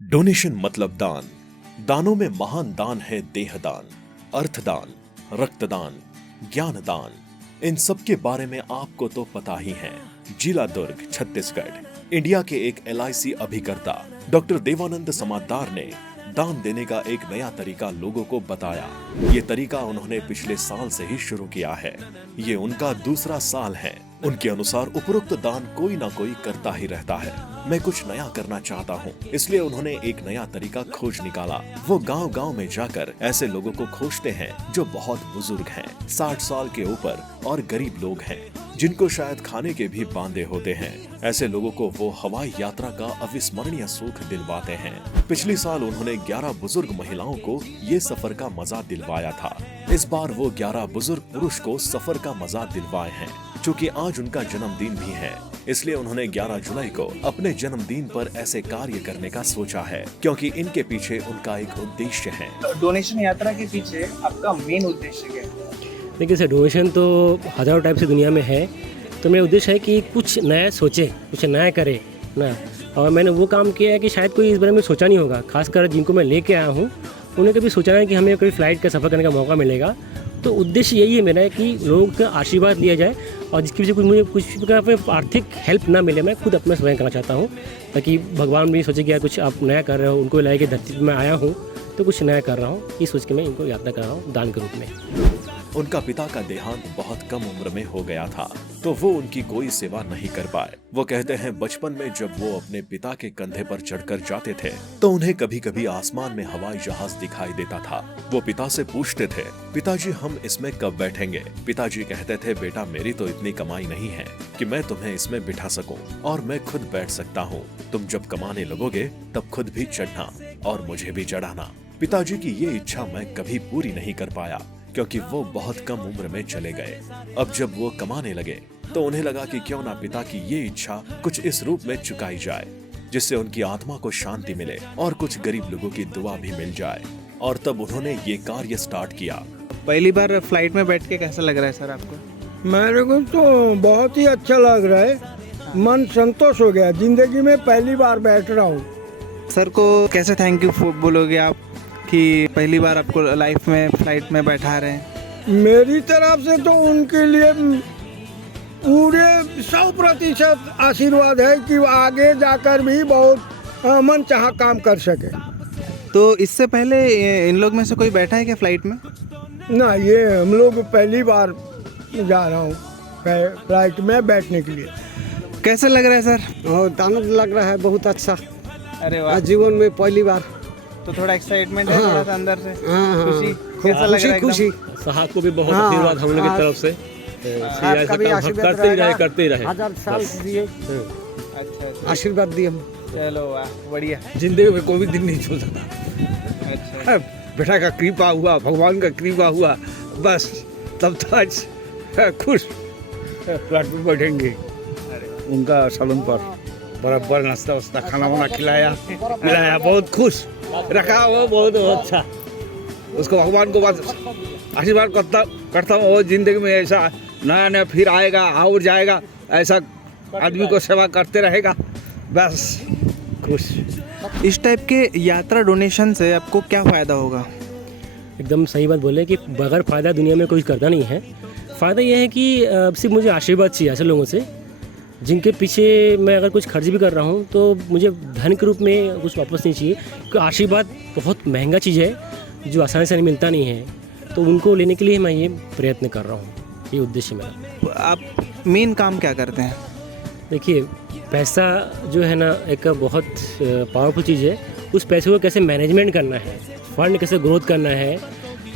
Donation मतलब दान। दानों में महान दान है देहदान, अर्थदान, रक्तदान, ज्ञानदान। इन सब के बारे में आपको तो पता ही है। जिला दुर्ग, छत्तीसगढ़। इंडिया के एक LIC अभिकर्ता डॉक्टर देवानंद समाद्दार ने दान देने का एक नया तरीका लोगों को बताया। ये तरीका उन्होंने पिछले साल से ही शुरू किया है। ये उनका दूसरा साल है। उनके अनुसार उपरोक्त दान कोई ना कोई करता ही रहता है। मैं कुछ नया करना चाहता हूँ, इसलिए उन्होंने एक नया तरीका खोज निकाला। वो गांव-गांव में जाकर ऐसे लोगों को खोजते हैं जो बहुत बुजुर्ग हैं, 60 साल के ऊपर और गरीब लोग हैं, जिनको शायद खाने के भी बांधे होते हैं। ऐसे लोगों को वो हवाई यात्रा का अविस्मरणीय सुख दिलवाते हैं। पिछले साल उन्होंने 11 बुजुर्ग महिलाओं को ये सफर का मजा दिलवाया था। इस बार वो 11 बुजुर्ग पुरुष को सफर का मजा दिलवाए हैं। चूँकि आज उनका जन्मदिन भी है, इसलिए उन्होंने 11 जुलाई को अपने जन्मदिन पर ऐसे कार्य करने का सोचा है, क्योंकि इनके पीछे उनका एक उद्देश्य है। डोनेशन यात्रा के पीछे आपका मेन उद्देश्य क्या है? देखिए सर, डोनेशन तो हज़ारों टाइप से दुनिया में है, तो मेरा उद्देश्य है कि कुछ नया सोचे, कुछ नया करे ना। और मैंने वो काम किया है कि शायद कोई इस बारे में सोचा नहीं होगा। खासकर जिनको मैं लेके आया हूँ, उन्हें कभी सोचा है कि हमें कभी फ़्लाइट का सफ़र करने का मौका मिलेगा। तो उद्देश्य यही है मेरा कि लोगों का आशीर्वाद लिया जाए, और जिसकी वजह से मुझे कुछ प्रकार पे आर्थिक हेल्प ना मिले, मैं खुद अपना स्वयं करना चाहता हूँ, ताकि भगवान भी सोचे कि यार कुछ आप नया कर रहे हो, उनको लगे कि धरती पर मैं आया हूँ तो कुछ नया कर रहा हूँ। ये सोच के मैं इनको यात्रा कर रहा हूँ दान के रूप में। उनका पिता का देहांत बहुत कम उम्र में हो गया था, तो वो उनकी कोई सेवा नहीं कर पाए। वो कहते हैं बचपन में जब वो अपने पिता के कंधे पर चढ़कर जाते थे, तो उन्हें कभी कभी आसमान में हवाई जहाज दिखाई देता था। वो पिता से पूछते थे, पिताजी हम इसमें कब बैठेंगे? पिताजी कहते थे, बेटा मेरी तो इतनी कमाई नहीं है कि मैं तुम्हें इसमें बिठा सकूं, और मैं खुद बैठ सकता हूँ। तुम जब कमाने लगोगे तब खुद भी चढ़ना और मुझे भी चढ़ाना। पिताजी की ये इच्छा मैं कभी पूरी नहीं कर पाया, क्योंकि वो बहुत कम उम्र में चले गए। अब जब वो कमाने लगे तो उन्हें लगा कि क्यों ना पिता की ये इच्छा कुछ इस रूप में चुकाई जाए, जिससे उनकी आत्मा को शांति मिले और कुछ गरीब लोगों की दुआ भी मिल जाए। और तब उन्होंने ये कार्य स्टार्ट किया। पहली बार फ्लाइट में बैठ के कैसा लग रहा है सर आपको? मेरे को तो बहुत ही अच्छा लग रहा है। मन संतोष हो गया। जिंदगी में पहली बार बैठ रहा हूँ। सर को कैसे थैंक यू बोलोगे आप कि पहली बार आपको लाइफ में फ्लाइट में बैठा रहे हैं? मेरी तरफ से तो उनके लिए पूरे 100% आशीर्वाद है कि वो आगे जाकर भी बहुत मन चाहा काम कर सके। तो इससे पहले इन लोग में से कोई बैठा है क्या फ्लाइट में? ना, ये हम लोग पहली बार जा रहा हूँ फ्लाइट में बैठने के लिए। कैसे लग रहा है सर? बहुत आनंद लग रहा है, बहुत अच्छा। अरे वाह, जीवन में पहली बार। तो थोड़ा एक्साइटमेंट है, थोड़ा सा अंदर से हाँ, खुशी। कैसा लग रहा है? खुशी। साहब को भी बहुत हाँ, आशीर्वाद हम लोग की हाँ। तरफ से। आपका भी आशीर्वाद रहेगा। करते ही रहे। 1000 साल दिए, अच्छा, आशीर्वाद दिए हम। चलो वाह, बढ़िया। जिंदगी में कोई भी दिन नहीं छूट सकता। अच्छा, बेटा का कृपा हुआ, भगवान का कृपा हुआ, बस तब तो आज खुश फ्लाइट में बैठेंगे। उनका सलून पर बराबर नाश्ता वास्ता खाना वाना खिलाया, बहुत खुश रखा वो, बहुत अच्छा। उसको भगवान को बस आशीर्वाद करता हूँ। वो जिंदगी में ऐसा नया नया फिर आएगा और जाएगा, ऐसा आदमी को सेवा करते रहेगा, बस खुश। इस टाइप के यात्रा डोनेशन से आपको क्या फ़ायदा होगा? एकदम सही बात बोले कि बगैर फ़ायदा दुनिया में कोई करता नहीं है। फ़ायदा यह है कि सिर्फ मुझे आशीर्वाद चाहिए ऐसे लोगों से, जिनके पीछे मैं अगर कुछ खर्च भी कर रहा हूँ तो मुझे धन के रूप में कुछ वापस नहीं चाहिए, क्योंकि आशीर्वाद बहुत महंगा चीज़ है जो आसानी से नहीं मिलता नहीं है। तो उनको लेने के लिए मैं ये प्रयत्न कर रहा हूँ, ये उद्देश्य मेरा। आप मेन काम क्या करते हैं? देखिए, पैसा जो है ना एक बहुत पावरफुल चीज़ है। उस पैसे को कैसे मैनेजमेंट करना है, फंड कैसे ग्रोथ करना है,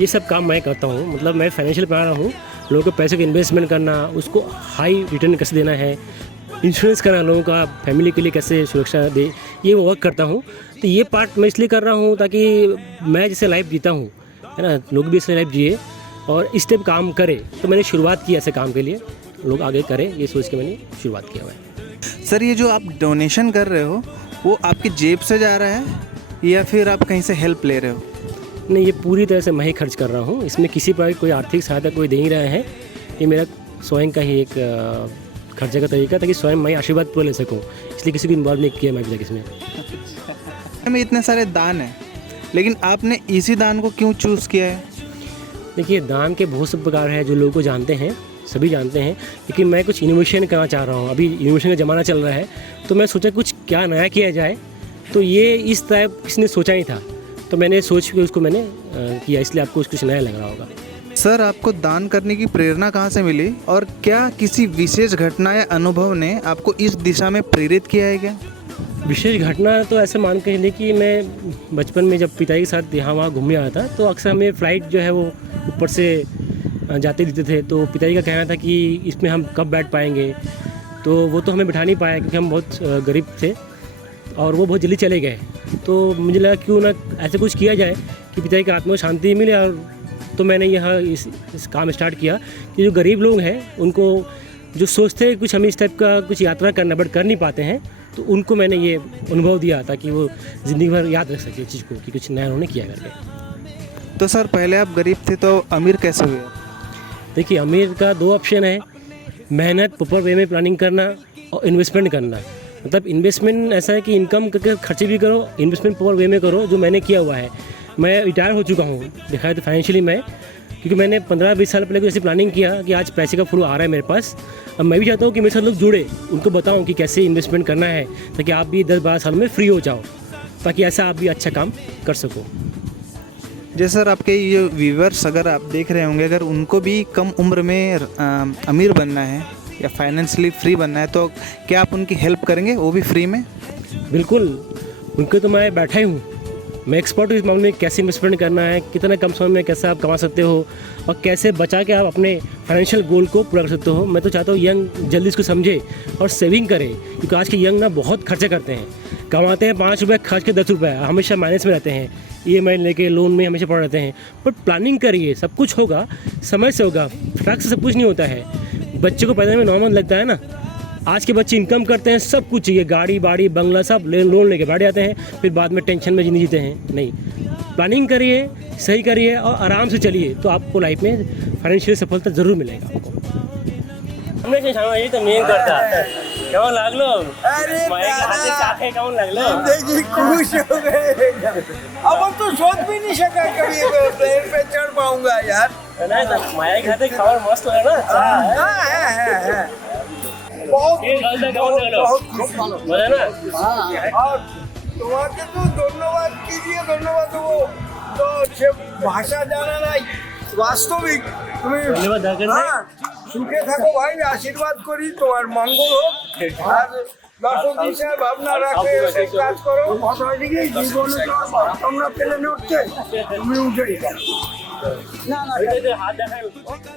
ये सब काम मैं करता हूँ। मतलब मैं फाइनेंशियल प्लानर हूँ। लोगों को पैसे को इन्वेस्टमेंट करना, उसको हाई रिटर्न कैसे देना है, इंश्योरेंस करना, लोगों का फैमिली के लिए कैसे सुरक्षा दे, ये वर्क करता हूँ। तो ये पार्ट मैं इसलिए कर रहा हूँ ताकि मैं जैसे लाइफ जीता हूँ, है ना, लोग भी ऐसे लाइफ जिए और इस टाइप काम करे। तो मैंने शुरुआत की ऐसे काम के लिए, लोग आगे करें ये सोच के मैंने शुरुआत किया हुआ है। सर, ये जो आप डोनेशन कर रहे हो वो आपकी जेब से जा रहा है या फिर आप कहीं से हेल्प ले रहे हो? नहीं, ये पूरी तरह से मैं ही खर्च कर रहा हूँ। इसमें किसी प्रकार की कोई आर्थिक सहायता कोई दे नहीं रहा है। ये मेरा स्वयं का ही एक खर्चे का तरीका, ताकि स्वयं मैं आशीर्वाद पूरा ले सकूँ, इसलिए किसी को इन्वॉल्व नहीं किया मैं अभी तक इसमें। में इतने सारे दान हैं, लेकिन आपने इसी दान को क्यों चूज़ किया है? देखिए, दान के बहुत से प्रकार हैं जो लोगों को जानते हैं, सभी जानते हैं, लेकिन मैं कुछ इनोवेशन करना चाह रहा हूँ। अभी इनोवेशन का ज़माना चल रहा है, तो मैं सोचा कुछ क्या नया किया जाए। तो ये इस टाइप किसी ने सोचा ही था, तो मैंने सोच के उसको मैंने किया, इसलिए आपको कुछ नया लग रहा होगा। सर, आपको दान करने की प्रेरणा कहाँ से मिली, और क्या किसी विशेष घटना या अनुभव ने आपको इस दिशा में प्रेरित किया है क्या? विशेष घटना तो ऐसे मान के चलिए कि मैं बचपन में जब पिताजी के साथ यहाँ वहाँ घूमने आता था, तो अक्सर हमें फ़्लाइट जो है वो ऊपर से जाते दिखते थे। तो पिताजी का कहना था कि इसमें हम कब बैठ पाएंगे, तो वो तो हमें बिठा नहीं पाया क्योंकि हम बहुत गरीब थे और वो बहुत जल्दी चले गए। तो मुझे लगा क्यों ना ऐसे कुछ किया जाए कि पिताजी की आत्मा को शांति मिले। और तो मैंने यहाँ इस काम स्टार्ट किया कि जो गरीब लोग हैं उनको जो सोचते हैं कुछ हमें इस टाइप का कुछ यात्रा करना बट कर नहीं पाते हैं, तो उनको मैंने ये अनुभव दिया ताकि वो ज़िंदगी भर याद रख सके चीज़ को कि कुछ नया उन्होंने किया करके। तो सर, पहले आप गरीब थे तो अमीर कैसे हुए? देखिए, अमीर का 2 ऑप्शन है, मेहनत प्रॉपर वे में प्लानिंग करना और इन्वेस्टमेंट करना। मतलब इन्वेस्टमेंट ऐसा है कि इनकम करके खर्चे भी करो, इन्वेस्टमेंट प्रॉपर वे में करो, जो मैंने किया हुआ है। मैं रिटायर हो चुका हूँ, देखा है तो फाइनेंशियली मैं, क्योंकि मैंने 15-20 साल पहले ऐसी प्लानिंग किया कि आज पैसे का फ्लो आ रहा है मेरे पास। अब मैं भी चाहता हूँ कि मेरे साथ लोग जुड़े, उनको बताऊँ कि कैसे इन्वेस्टमेंट करना है, ताकि आप भी 10-12 साल में फ्री हो जाओ, ताकि ऐसा आप भी अच्छा काम कर सको। जैसे सर, आपके ये व्यूवर्स अगर आप देख रहे होंगे, अगर उनको भी कम उम्र में अमीर बनना है या फाइनेंशियली फ्री बनना है, तो क्या आप उनकी हेल्प करेंगे, वो भी फ्री में? बिल्कुल, उनके तो मैं बैठा ही हूँ। मैं एक्सपर्ट हूँ इस मामले में, कैसे इन्वेस्टमेंट करना है, कितना कम समय में कैसे आप कमा सकते हो और कैसे बचा के आप अपने फाइनेंशियल गोल को पूरा कर सकते हो। मैं तो चाहता हूँ यंग जल्दी इसको समझे और सेविंग करे, क्योंकि आज के यंग ना बहुत खर्चे करते हैं, कमाते हैं 5 रुपये, खर्च के 10 रुपये, हमेशा माइनस में रहते हैं, EMI लेके लोन में हमेशा पड़ रहते हैं। बट प्लानिंग करिए, सब कुछ होगा, समय से होगा, फटाक से सब कुछ नहीं होता है। बच्चे को पैदा में नॉर्मल लगता है ना, आज के बच्चे इनकम करते हैं, सब कुछ चाहिए, गाड़ी बाड़ी बंगला सब लोन लेके बैठ जाते हैं, फिर बाद में टेंशन में जिंदगी जीते हैं। नहीं, प्लानिंग करिए, सही करिए और आराम से चलिए, तो आपको लाइफ में फाइनेंशियल सफलता ज़रूर मिलेगा आपको। केमन लागलो? केमन लागलो? देखिए, खुश हो गए। अब हम तो सोच भी नहीं सका कभी प्लेन पे चढ़ पाऊंगा यार। नहीं तो माया के खाते खावर मस्त है ना। हाँ। बहुत मजा ना। और तुम्हारे तो धन्यवाद कीजिए, धन्यवाद। वो तो भाषा जाना नहीं, वास्तविक तुम्हें। हाँ, সুখে থাকো ভাই, আশীর্বাদ করি তোমার মঙ্গল হোক। আর দর্শক হিসেবে ভাবনা রাখে কাজ করো। অন্যদিকে জীবনে তো তোমরা প্লেনে উঠছে, তুমি উঠে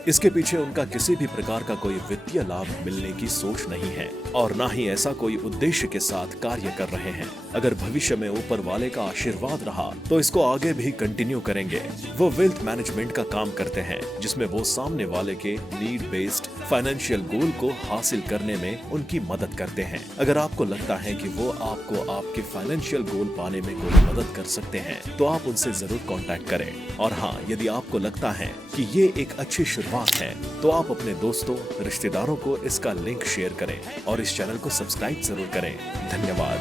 इसके पीछे उनका किसी भी प्रकार का कोई वित्तीय लाभ मिलने की सोच नहीं है और ना ही ऐसा कोई उद्देश्य के साथ कार्य कर रहे हैं। अगर भविष्य में ऊपर वाले का आशीर्वाद रहा तो इसको आगे भी कंटिन्यू करेंगे। वो वेल्थ मैनेजमेंट का काम करते हैं, जिसमें वो सामने वाले के नीड बेस्ड फाइनेंशियल गोल को हासिल करने में उनकी मदद करते हैं। अगर आपको लगता है कि वो आपको आपके फाइनेंशियल गोल पाने में कोई मदद कर सकते हैं, तो आप उनसे जरूर कांटेक्ट करें। और हाँ, यदि आपको लगता है कि ये एक अच्छी शुरुआत है, तो आप अपने दोस्तों, रिश्तेदारों को इसका लिंक शेयर करें और इस चैनल को सब्सक्राइब जरूर करें। धन्यवाद।